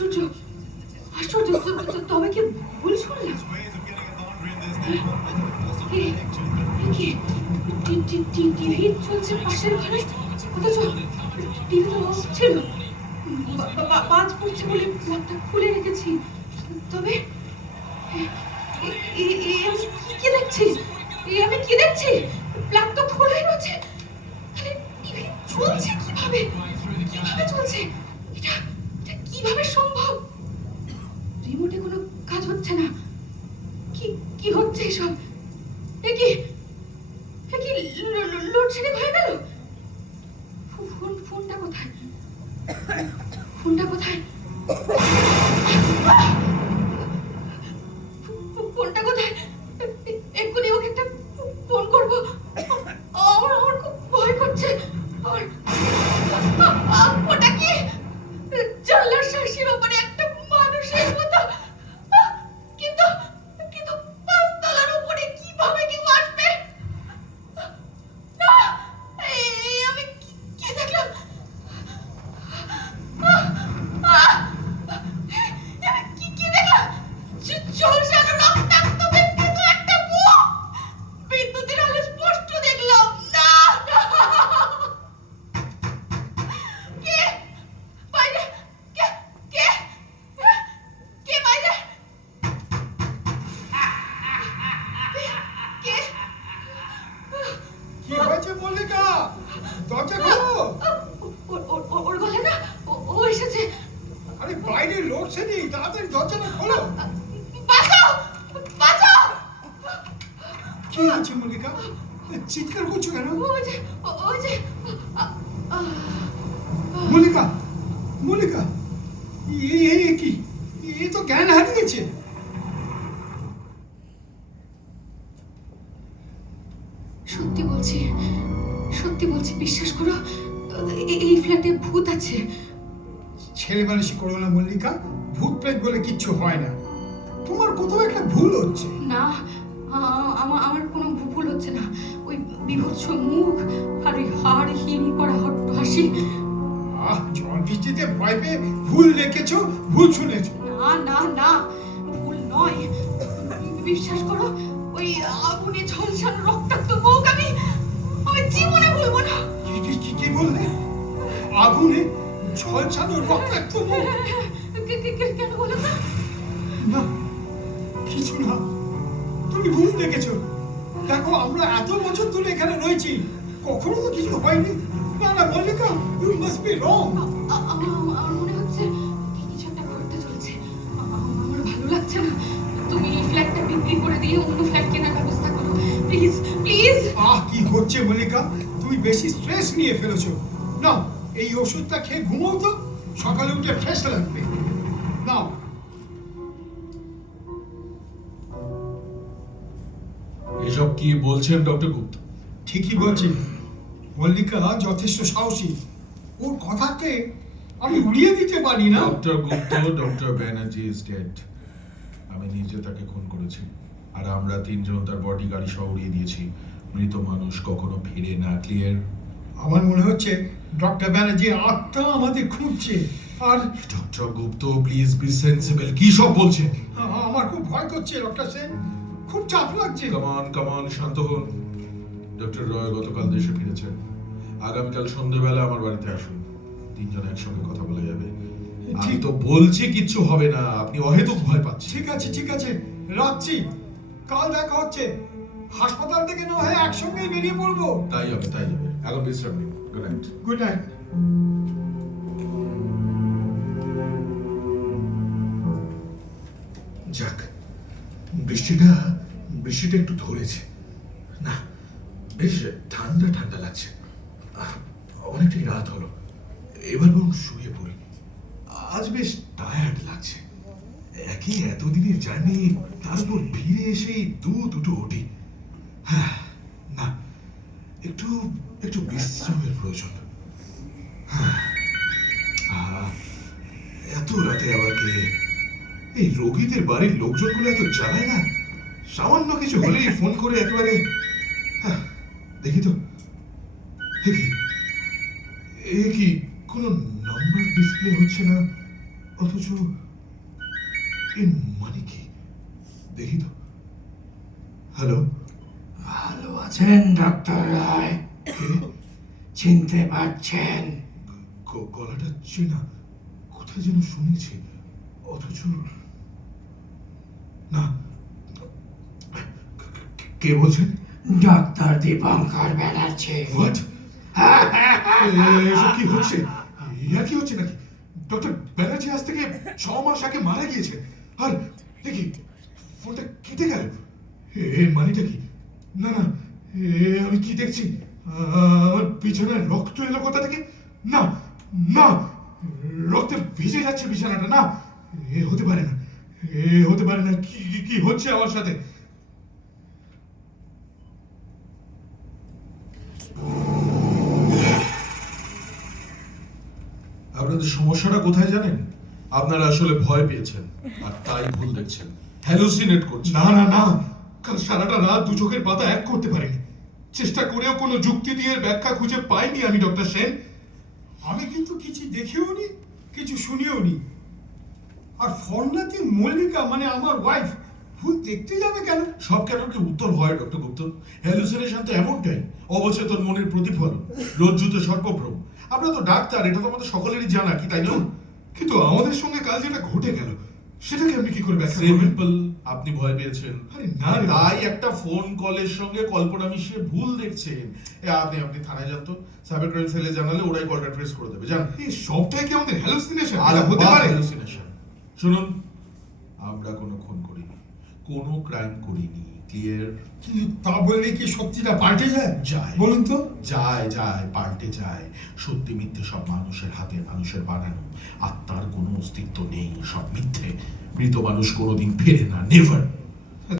আশ্চর্য তো- তবে কি ভুল শুনলাম? টিভি চলছে পাশের ঘরে? অথচ টিভি তো ছিল। বাজ পড়ছে বলে প্লাগটা খুলে রেখেছি। তবে আমি কি- দেখছি? এ, আমি কি দেখছি? প্লাগ তো খোলাই রয়েছে। টিভি চলছে কীভাবে? কীভাবে চলছে? এটা কীভাবে সম্ভব রিমোটে কোনো কাজ হচ্ছে না কি কি হচ্ছে এসব এ কি এ কি লোডশেডিং হয়ে গেল ফো- ফোন ফোনটা কোথায় ফোনটা কোথায়? ফোনটা কোথায়? এক্ষুনি ওকে একটা ফোন করব। আমার আমার খুব ভয় করছে। আমার দরজা খোলো। ওর গলা না ও- এসেছে। আরে বাইরে লোডশেডিং তাড়াতাড়ি দরজাটা খোলো। বাঁচাও বাঁচাও। কি হয়েছে মল্লিকা? চিৎকার করছ কেন? ওই যে ওই যে মল্লিকা মল্লিকা এই কি? এ তো জ্ঞান হারিয়েছে বিশ্বাস করো এই ফ্ল্যাটে ভূত আছে। ছেলে মানুষই করো না মল্লিকা ভূত প্রেত বলে কিচ্ছু হয় না। তোমার কোথাও একটা ভুল হচ্ছে। না আমার আমার কোনো ভুল হচ্ছে না। ওই বিভৎস মুখ আর ওই হাড় হিম করা হট্ট হাসি আহ ঝড় বৃষ্টিতে ভয় পেয়ে ভুল দেখেছ ভুল শুনেছো। না না না ভুল নয়। বিশ্বাস করো ওই আগুনে ঝলসানো রক্তাক্ত মুখ আমি জীবনে ভুলবো না। কি কি কি কি বললে? আগুনে ঝলসানো রক্তাক্ত মুখ কে- কে- কে- কেন বলো না কিছু না। তুমি ভুল দেখেছ। দেখো আমরা এত বছর ধরে এখানে রয়েছি। কখনো তো কিছু হয়নি। না না Mallika you must be wrong আমার মনে হচ্ছে কি কিছু একটা ঘটতে চলছে। আমার ভালো লাগছে না। তুমি এই ফ্ল্যাটটা বিক্রি করে দিয়ে অন্য ফ্ল্যাট কেনার আহ কি মল্লিকা তুমি বেশি স্ট্রেস নিয়ে ফেলেছো। না এই ওষুধটা খেয়ে ঘুমাও তো সকালে উঠে ফ্রেশ লাগবে। নাও। এসব কি বলছেন ডক্টর গুপ্ত? ঠিকই বলছি। মল্লিকা যথেষ্ট সাহসী। ওর কথাকে আমি উড়িয়ে দিতে পারি না। Doctor Gupta doctor Banerjee is dead আমি নিজে তাকে খুন করেছি। আর আমরা তিনজন তার বডি গাড়ি সহ উড়িয়ে দিয়েছি। মৃত মানুষ কখনো ফিরে না ক্লিয়ার আমার মনে হচ্ছে ডক্টর ব্যানার্জি আত্মা আমাদের খুঁজছে। আর doctor Gupta please be sensible কি সব বলছেন? আমার খুব ভয় করছে ডক্টর সেন। খুব চাপ লাগছে। কামান কামান শান্ত হন। ডক্টর রয় গতকাল দেশে ফিরেছেন আগামীকাল সন্ধ্যেবেলা আমার বাড়িতে আসুন। তিনজন একসঙ্গে কথা বলা যাবে। আমি তো বলছি কিচ্ছু হবে না। আপনি অহেতুক ভয় পাচ্ছেন। ঠিক আছে ঠিক আছে। রাখছি। কাল দেখা হচ্ছে। হাসপাতাল থেকে না হয় একসঙ্গেই বেরিয়ে পড়ব? তাই হবে তাই হবে। এখন বিশ্রাম নিন গুড নাইট গুড নাইট যাক বৃষ্টিটা বৃষ্টিটা একটু ধরেছে। না বেশ ঠান্ডা ঠান্ডা লাগছে। আহ, অনেকটাই রাত হলো। এবার বরং শুয়ে পড়ি। আজ বেশ টায়ার্ড লাগছে। একই এতদিনের জার্নি তার উপর ফিরে এসেই দু দুটো ওটি। হ্যাঁ না একটু একটু বিশ্রামের প্রয়োজন। হ্যাঁ, এত রাতে আবার কে? এই রোগীদের বাড়ির লোকজনগুলো এত জ্বালায় না? সামান্য কিছু হলেই ফোন করে একেবারে হ্যাঁ, দেখি তো। এ কি? এ কি কোনো নাম্বার ডিসপ্লে হচ্ছে না? অথচ এর মানে কি? দেখি তো। হ্যালো? আছেন ডক্টর রায়? চিনতে পারছেন? গলাটা চেনা কোথায় যেন শুনেছি। অথচ না কে বলছেন? ডক্টর দীপঙ্কর ব্যানার্জি। হোয়াট এসব কি হচ্ছে? ইয়া কি হচ্ছে নাকি? ডক্টর ব্যানার্জি আজ থেকে ছ মাস আগে মারা গিয়েছে। আর দেখি ফোনটা কেটে গেল। এ মানিটা কি? না না আমি কি দেখছি? আমার বিছানায় রক্ত এলো কোথা থেকে? না না রক্তে ভিজে যাচ্ছে বিছানাটা না এ হতে পারে না এ হতে পারে না কি কি- কি হচ্ছে আমার সাথে? আপনাদের সমস্যাটা কোথায় জানেন? আপনারা আসলে ভয় পেয়েছেন আর তাই ভুল দেখছেন। হ্যালুসিনেট করছেন। না না না কাল সারাটা রাত দু চোখের পাতা এক করতে পারিনি। চেষ্টা করেও কোনো যুক্তি দিয়ে ব্যাখ্যা খুঁজে পাইনি আমি ডক্টর সেন। আমি কিন্তু কিছু দেখেও নি কিছু শুনেও নি আর ফর্নাতি মল্লিকা মানে আমার ওয়াইফ ভুল দেখতে যাবে কেন? সব কেন? কি উত্তর হয় ডক্টর গুপ্ত? হ্যালুসিনেশন তো এমনটাই অবচেতন মনের প্রতিফলন রজ্জুতে সর্পভ্রম আমরা তো ডাক্তার এটা তো আমাদের সকলেরই জানা কি তাই না? কিন্তু আমাদের সঙ্গে কাল যেটা ঘটে গেল সেটাকে আপনি কি করে ব্যাখ্যা করবেন? সিম্পল আপনি ভয় পেয়েছেন। না তাই একটা ফোন কলের সঙ্গে কল্পনা মিশিয়ে ভুল দেখছেন। আপনি আপনি থানায় যান তো। সাইবার ক্রাইম সেলে জানালে ওরাই কলটা ট্রেস করে দেবে। জান এই সবটাই কি আমাদের হ্যালুসিনেশন আর হতে পারে। হ্যালুসিনেশন শুনুন আমরা কোনো খুন করিনি। কোনো ক্রাইম করিনি। ক্লিয়ার কিন্তু তা বললে কি সত্যিটা পাল্টে যায়? যায়। বলুন তো। যায় যায় পাল্টে যায়। সত্যি মিথ্যে সব মানুষের হাতে মানুষের বানানো। আত্মার কোনো অস্তিত্ব নেই সব মিথ্যে। মৃত মানুষ কোনোদিন ফেরে না নেভার